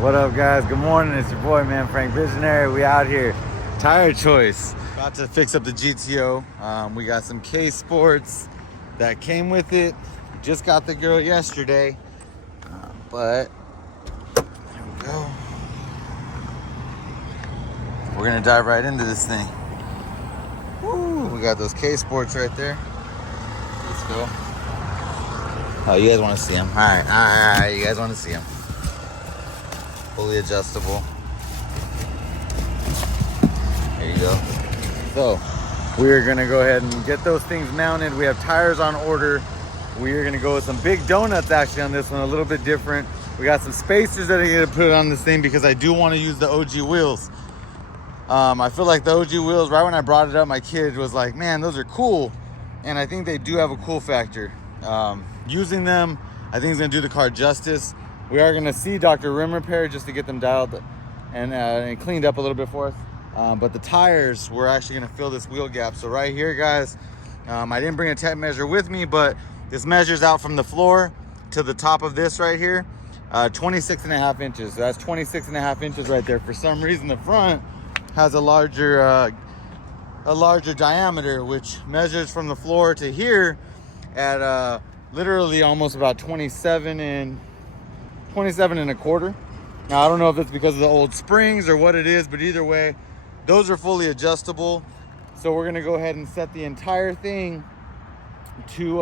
What up, guys? Good morning. It's your boy, man, Frank Visionary. We out here. Tire choice. About to fix up the GTO. We got some K Sports that came with it. Just got the girl yesterday, but here we go. We're gonna dive right into this thing. Woo! We got those K Sports right there. Let's go. Oh, you guys want to see them? All right. You guys want to see them? Fully adjustable. There you go. So we're gonna go ahead and get those things mounted. We have tires on order. We are gonna go with some big donuts actually on this one, a little bit different. We got some spacers that are gonna put on this thing because I do want to use the OG wheels. I feel like the OG wheels, right when I brought it up, my kid was like, man, those are cool. And I think they do have a cool factor. Using them, I think is gonna do the car justice. We are gonna see Dr. Rim Repair just to get them dialed and cleaned up a little bit for us. But the tires, we're actually gonna fill this wheel gap. So right here, guys, I didn't bring a tape measure with me, but this measures out from the floor to the top of this right here, 26.5 inches. So that's 26.5 inches right there. For some reason, the front has a larger diameter, which measures from the floor to here at literally almost about 27 and a quarter. Now I don't know if it's because of the old springs or what it is, but either way, those are fully adjustable. So we're gonna go ahead and set the entire thing to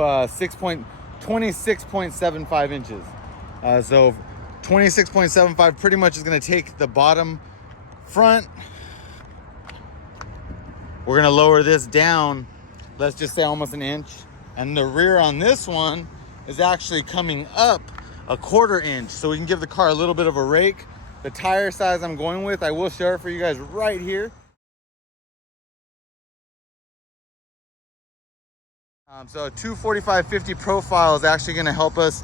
26.75 inches. So 26.75 pretty much is gonna take the bottom front. We're gonna lower this down, let's just say almost an inch. And the rear on this one is actually coming up a 1/4 inch, so we can give the car a little bit of a rake. The tire size I'm going with, I will share it for you guys right here. So a 245/50 profile is actually gonna help us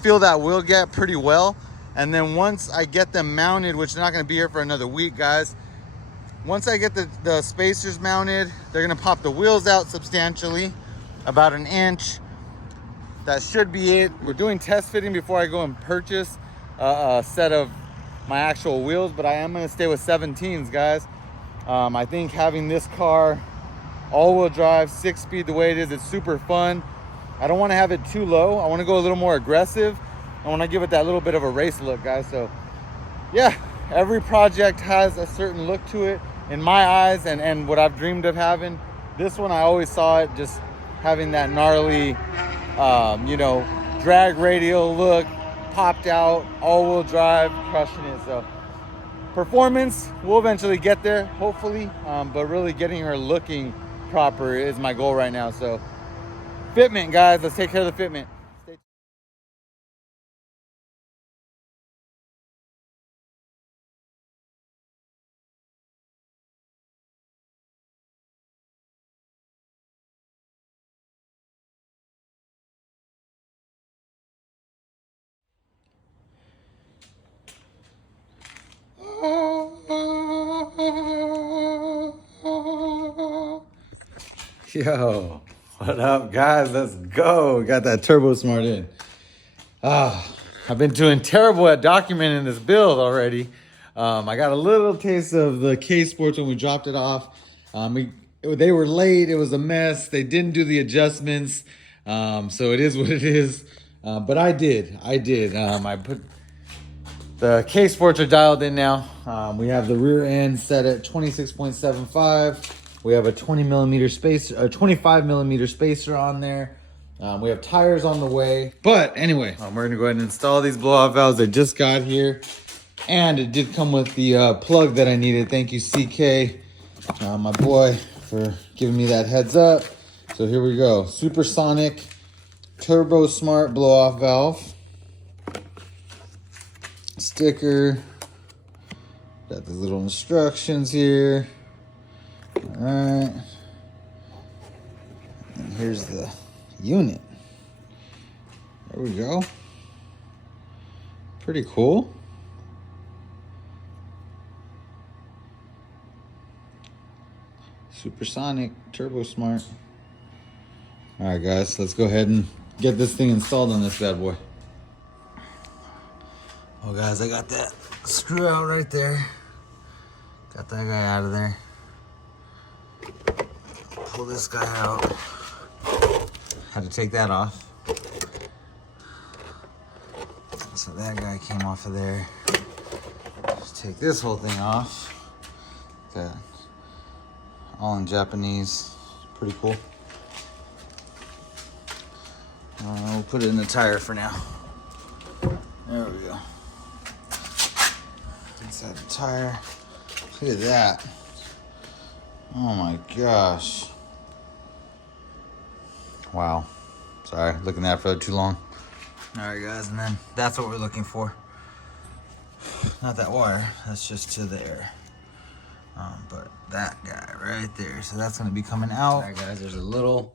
fill that wheel gap pretty well. And then once I get them mounted, which they're not gonna be here for another week, guys, once I get the spacers mounted, they're gonna pop the wheels out substantially, about an inch. That should be it. We're doing test fitting before I go and purchase a set of my actual wheels, but I am gonna stay with 17s, guys. I think having this car all-wheel drive, 6-speed the way it is, it's super fun. I don't wanna have it too low. I wanna go a little more aggressive. I wanna give it that little bit of a race look, guys. So yeah, every project has a certain look to it in my eyes and what I've dreamed of having. This one, I always saw it just having that gnarly, drag radial look, popped out, all-wheel drive, crushing it. So performance, we'll eventually get there, hopefully, but really getting her looking proper is my goal right now. So fitment, guys, let's take care of the fitment. Yo, what up, guys? Let's go. Got that turbo smart in. I've been doing terrible at documenting this build already. I got a little taste of the K Sports when we dropped it off. They were late. It was a mess. They didn't do the adjustments. So it is what it is. But I did. I put the K Sports are dialed in now. We have the rear end set at 26.75. We have a 25 millimeter spacer on there. We have tires on the way. But anyway, we're gonna go ahead and install these blow-off valves. They just got here. And it did come with the plug that I needed. Thank you, CK, my boy, for giving me that heads up. So here we go. Supersonic Turbo Smart blow-off valve. Sticker. Got the little instructions here. All right. And here's the unit. There we go. Pretty cool. Supersonic Turbo Smart. All right, guys, let's go ahead and get this thing installed on this bad boy. Oh guys, I got that screw out right there. Got that guy out of there. Pull this guy out. Had to take that off. So that guy came off of there. Just take this whole thing off. That all in Japanese. Pretty cool. We'll put it in the tire for now. There we go. Inside the tire. Look at that. Oh my gosh. Wow. Sorry, looking at that for too long. All right, guys, and then that's what we're looking for. Not that wire, that's just to there. But that guy right there, so that's gonna be coming out. All right, guys, there's a little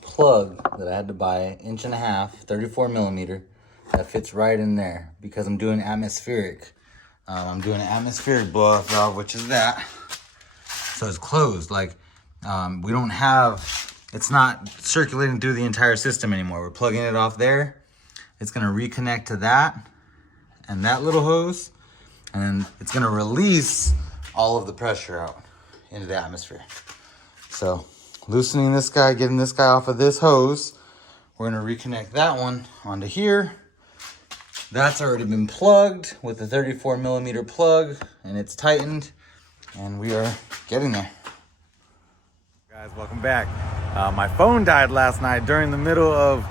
plug that I had to buy, 1.5 inches, 34 millimeter, that fits right in there because I'm doing atmospheric. I'm doing an atmospheric blow-off valve, which is that. So it's closed, like we don't have, it's not circulating through the entire system anymore. We're plugging it off there. It's gonna reconnect to that and that little hose, and then it's gonna release all of the pressure out into the atmosphere. So loosening this guy, getting this guy off of this hose, we're gonna reconnect that one onto here. That's already been plugged with the 34 millimeter plug, and it's tightened, and we are getting there. Guys, welcome back. My phone died last night during the middle of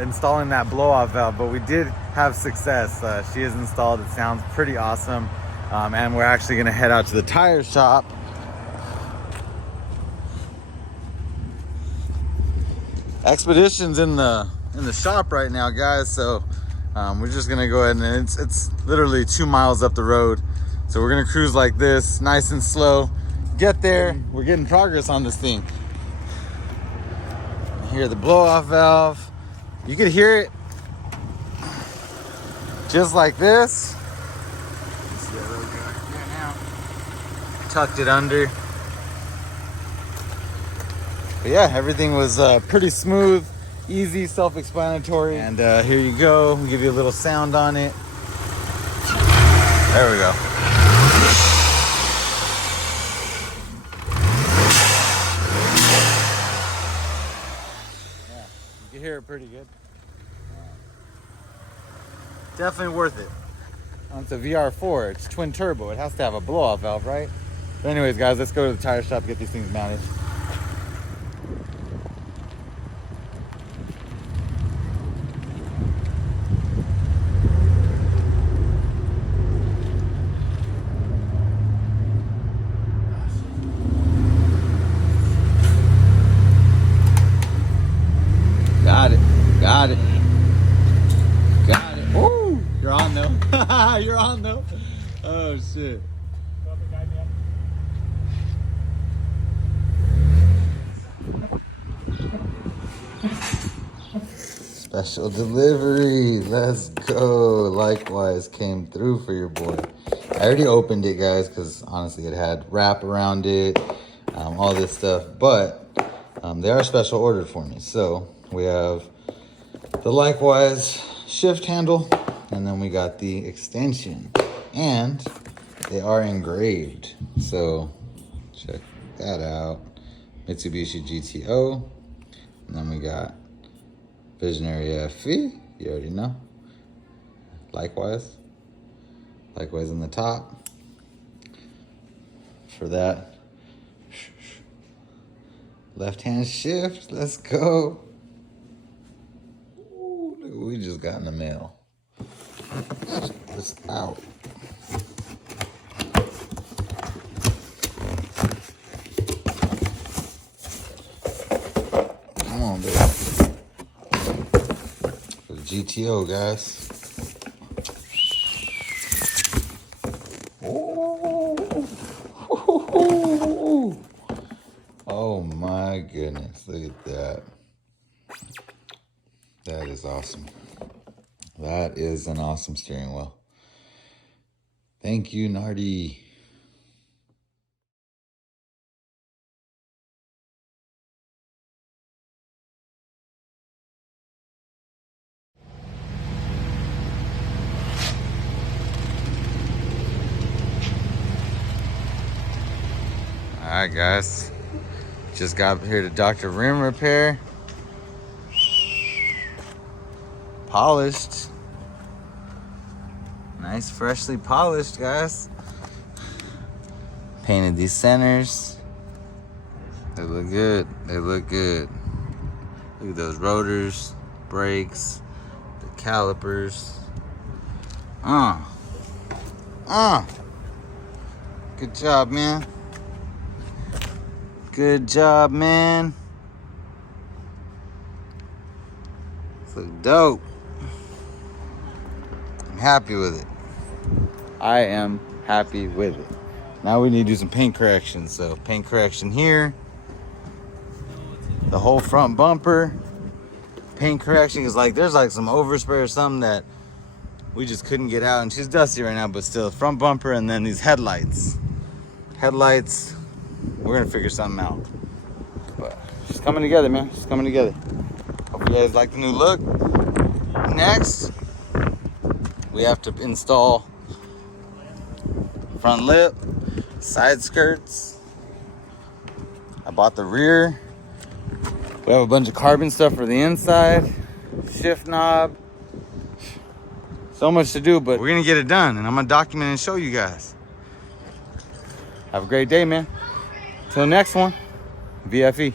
installing that blow-off valve, but we did have success. She is installed. It sounds pretty awesome, and we're actually gonna head out to the tire shop. Expedition's in the shop right now, guys, so we're just gonna go ahead, and it's literally 2 miles up the road, so we're gonna cruise like this, nice and slow, get there. We're getting progress on this thing. Hear the blow-off valve, you could hear it just like this. See that little guy right now, tucked it under. But yeah, everything was pretty smooth, easy, self-explanatory. And here you go. We'll give you a little sound on it. There we go. Yeah, you can hear it pretty good. Definitely worth it. It's a VR4. It's twin turbo. It has to have a blow-off valve, right? But anyways, guys, let's go to the tire shop and get these things mounted. Got it. Got it. Got it. Woo! You're on though. You're on though. Oh shit. Special delivery. Let's go. Likewise came through for your boy. I already opened it, guys, because honestly it had wrap around it, all this stuff, but they are special ordered for me. So we have the Likewise shift handle, and then we got the extension, and they are engraved. So check that out. Mitsubishi GTO, and then we got Visionary FE, you already know. Likewise in the top. For that left hand shift, let's go. Ooh, look what we just got in the mail. Check this out. Come on, baby. For the GTO, guys. Oh my goodness, look at that. That is awesome. That is an awesome steering wheel. Thank you, Nardi. right, guys. Just got here to Dr. Rim Repair. Polished. Nice, freshly polished, guys. Painted these centers. They look good. They look good. Look at those rotors, brakes, the calipers. Good job, man. Good job, man. This looks dope. I'm happy with it. I am happy with it. Now we need to do some paint correction. So paint correction here. The whole front bumper. Paint correction is like, there's like some overspray or something that we just couldn't get out. And she's dusty right now, but still, front bumper, and then these headlights. Headlights, we're gonna figure something out. But she's coming together, man. She's coming together. Hope you guys like the new look. Next, we have to install front lip, side skirts. I bought the rear. We have a bunch of carbon stuff for the inside. Shift knob. So much to do, but we're gonna get it done, and I'm gonna document and show you guys. Have a great day, man. Till next one, VFE.